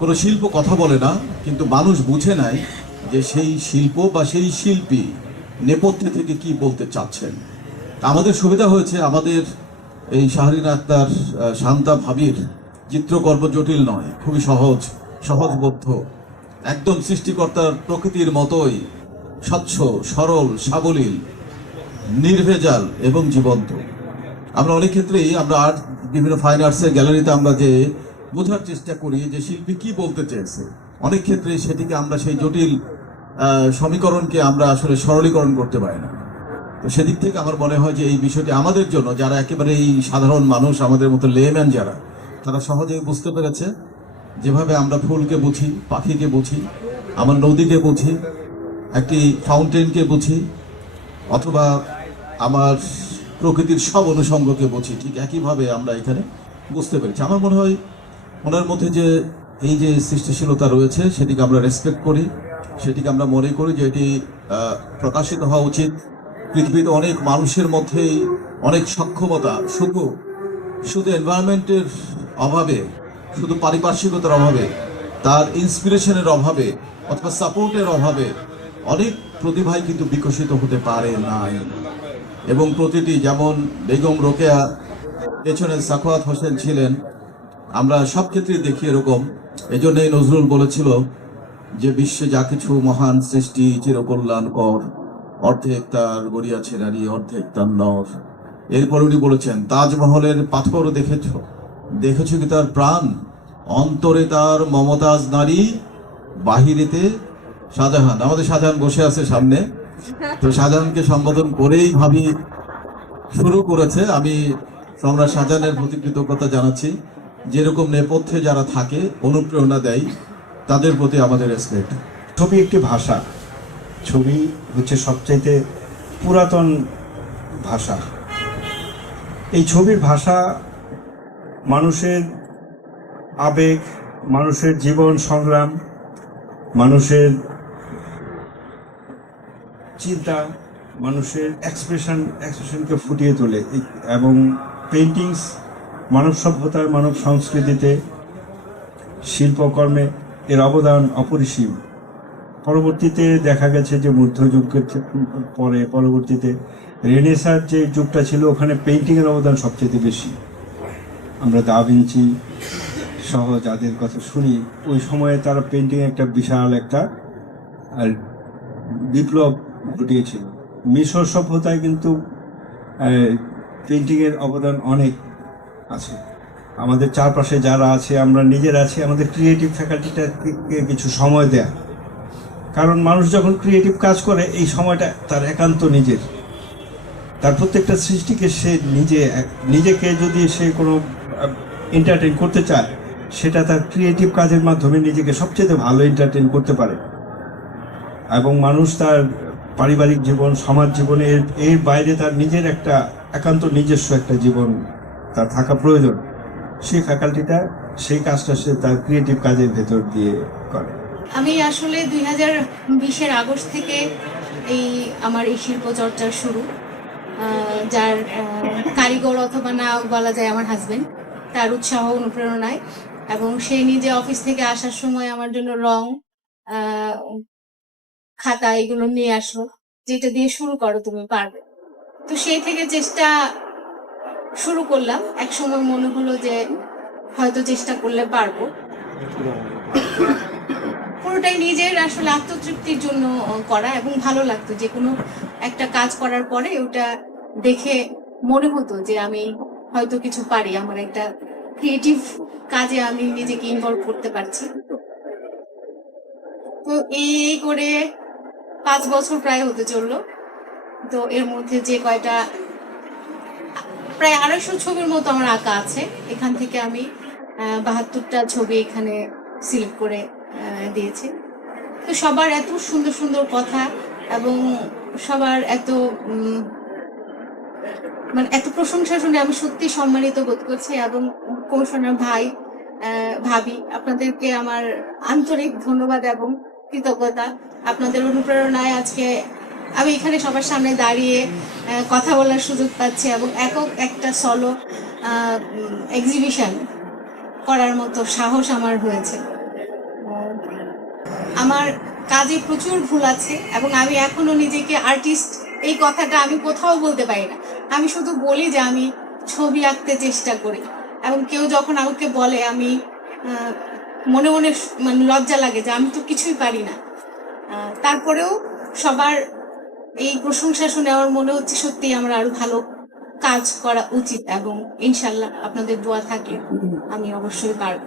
কোনো শিল্প কথা বলে না, কিন্তু মানুষ বুঝে নাই যে সেই শিল্প বা সেই শিল্পী নেপথ্যে থেকে কি বলতে চাচ্ছেন। আমাদের সুবিধা হয়েছে, আমাদের এই শাহরিন আক্তার শান্তা ভাবির চিত্রকর্ম জটিল নয়, খুবই সহজবোধ্য, একদম সৃষ্টিকর্তার প্রকৃতির মতোই স্বচ্ছ, সরল, সাবলীল, নির্ভেজাল এবং জীবন্ত। আমরা অনেক ক্ষেত্রেই আমরা আর্ট, বিভিন্ন ফাইন আর্টসের গ্যালারিতে আমরা যে বোঝার চেষ্টা করি যে শিল্পী কি বলতে চেয়েছে, অনেক ক্ষেত্রে সেটিকে আমরা সেই জটিল সমীকরণকে আমরা আসলে সরলীকরণ করতে পারি না। তো সেদিক থেকে আমার মনে হয় যে এই বিষয়টি আমাদের জন্য, যারা একেবারে এই সাধারণ মানুষ, আমাদের মতো লেম্যান যারা, তারা সহজেই বুঝতে পেরেছে। যেভাবে আমরা ফুলকে বুঝি, পাখিকে বুঝি, আমার নদীকে বুঝি, একটি ফাউন্টেনকে বুঝি, অথবা আমার প্রকৃতির সব অনুষঙ্গকে বুঝি, ঠিক একইভাবে আমরা এখানে বুঝতে পেরেছি। আমার মনে হয় ওনার মধ্যে যে এই যে সৃষ্টিশীলতা রয়েছে, সেটিকে আমরা রেসপেক্ট করি, সেটিকে আমরা মনে করি যে এটি প্রকাশিত হওয়া উচিত। পৃথিবীতে অনেক মানুষের মধ্যেই অনেক সক্ষমতা, শুধু এনভায়রনমেন্টের অভাবে, শুধু পারিপার্শ্বিকতার অভাবে, তার ইন্সপিরেশনের অভাবে অথবা সাপোর্টের অভাবে অনেক প্রতিভাই কিন্তু বিকশিত হতে পারে নাই। এবং প্রতিটি, যেমন বেগম রোকেয়া পেছনে সাখাওয়াত হোসেন ছিলেন, আমরা সব ক্ষেত্রেই দেখি এরকম। এই জন্যই নজরুল বলেছিল যে বিশ্বে যা কিছু মহান সৃষ্টি চিরকল্যাণকর, অর্ধেক তার গড়িয়াছে নারী, অর্ধেক তার নর। এরপর উনি বলেছেন, তাজমহলের পাথর দেখেছ কি তার প্রাণ, অন্তরে তার মমতাজ নারী, বাহিরেতে শাহজাহান। আমাদের শাহজাহান বসে আছে সামনে, তো শাহজাহানকে সম্বোধন করেই ভাবি শুরু করেছে। আমি সম্রাট শাহজাহানের প্রতি কৃতজ্ঞতা জানাচ্ছি। যেরকম নেপথ্যে যারা থাকে, অনুপ্রেরণা দেয়, তাদের প্রতি আমাদের রেসপেক্ট। ছবি একটি ভাষা, ছবি হচ্ছে সবচাইতে পুরাতন ভাষা। এই ছবির ভাষা মানুষের আবেগ, মানুষের জীবন সংগ্রাম, মানুষের চিন্তা, মানুষের এক্সপ্রেশনকে ফুটিয়ে তোলে। এবং পেইন্টিংস মানব সভ্যতার, মানব সংস্কৃতিতে, শিল্পকর্মে এর অবদান অপরিসীম। পরবর্তীতে দেখা গেছে যে মধ্যযুগের পরবর্তীতে রেনেসার যে যুগটা ছিল, ওখানে পেইন্টিংয়ের অবদান সবচেয়ে বেশি। আমরা দা ভিঞ্চি সহ যাদের কথা শুনি, ওই সময়ে তারা পেইন্টিংয়ে একটা বিশাল একটা বিপ্লব ঘটিয়েছিল। মিশর সভ্যতায় কিন্তু পেইন্টিংয়ের অবদান অনেক আছে। আমাদের চারপাশে যারা আছে, আমরা নিজেরা আছি, আমাদের ক্রিয়েটিভ ফ্যাকাল্টিটাকে কিছু সময় দেয়া। কারণ মানুষ যখন ক্রিয়েটিভ কাজ করে, এই সময়টা তার একান্ত নিজের। তার প্রত্যেকটা সৃষ্টিকে সে নিজেকে যদি সে কোনো এন্টারটেইন করতে চায়, সেটা তার ক্রিয়েটিভ কাজের মাধ্যমে নিজেকে সবচেয়ে ভালো এন্টারটেইন করতে পারে। এবং মানুষ তার পারিবারিক জীবন, সমাজ জীবনে এর বাইরে তার নিজের একটা একান্ত নিজস্ব একটা জীবন তার থাকা প্রয়োজন। সেই ফ্যাকাল্টিটা, সেই কাজটা সে তার ক্রিয়েটিভ কাজের ভেতর দিয়ে করে। আমি আসলে 2020-এর আগস্ট থেকে আমার এই শিল্প চর্চা শুরু, যার কারিগর অথবা নায়ক বলা যায় আমার হাজবেন্ড। তার উৎসাহ, অনুপ্রেরণায়, এবং সে নিজে অফিস থেকে আসার সময় আমার জন্য রং, খাতা এগুলো নিয়ে আসলো, যেটা দিয়ে শুরু করো, তুমি পারবে। তো সেই থেকে চেষ্টা শুরু করলাম। এক সময় মনে হলো যে হয়তো চেষ্টা করলে পারবো। পুরোটাই নিজের আসলে আত্মতৃপ্তির জন্য করা, এবং ভালো লাগতো যে কোনো একটা কাজ করার পরে ওটা দেখে মনে হতো যে আমি হয়তো কিছু পারি, আমার একটা ক্রিয়েটিভ কাজে আমি নিজেকে ইনভলভ করতে পারছি। তো এই করে 5 বছর প্রায় হতে চললো। তো এর মধ্যে যে কয়টা প্রায় 250 ছবির মতো আমার আঁকা আছে। এখান থেকে আমি 72টা ছবি এখানে সিলেক্ট করে দিয়েছি। তো সবার এত সুন্দর সুন্দর কথা, এবং সবার এত এত প্রশংসা শুনে আমি সত্যি সম্মানিত বোধ করছি। এবং কৌশলের ভাই, ভাবি, আপনাদেরকে আমার আন্তরিক ধন্যবাদ এবং কৃতজ্ঞতা। আপনাদের অনুপ্রেরণায় আজকে আমি এখানে সবার সামনে দাঁড়িয়ে কথা বলার সুযোগ পাচ্ছি, এবং একক একটা সলো এক্সিবিশন করার মতো সাহস আমার হয়েছে। আমার কাজে প্রচুর ভুল আছে এবং আমি এখনো নিজেকে আর্টিস্ট এই কথাটা আমি কোথাও বলতে পারি না। আমি শুধু বলি যে আমি ছবি আঁকতে চেষ্টা করি, এবং কেউ যখন আমাকে বলে আমি মনে মনে মানে লজ্জা লাগে যে আমি তো কিছুই পারি না। তারপরেও সবার এই প্রশংসা শুনে আমার মনে হচ্ছে সত্যি আমরা আরো ভালো কাজ করা উচিত, এবং ইনশাল্লাহ আপনাদের দোয়া থাকলে আমি অবশ্যই পারবো।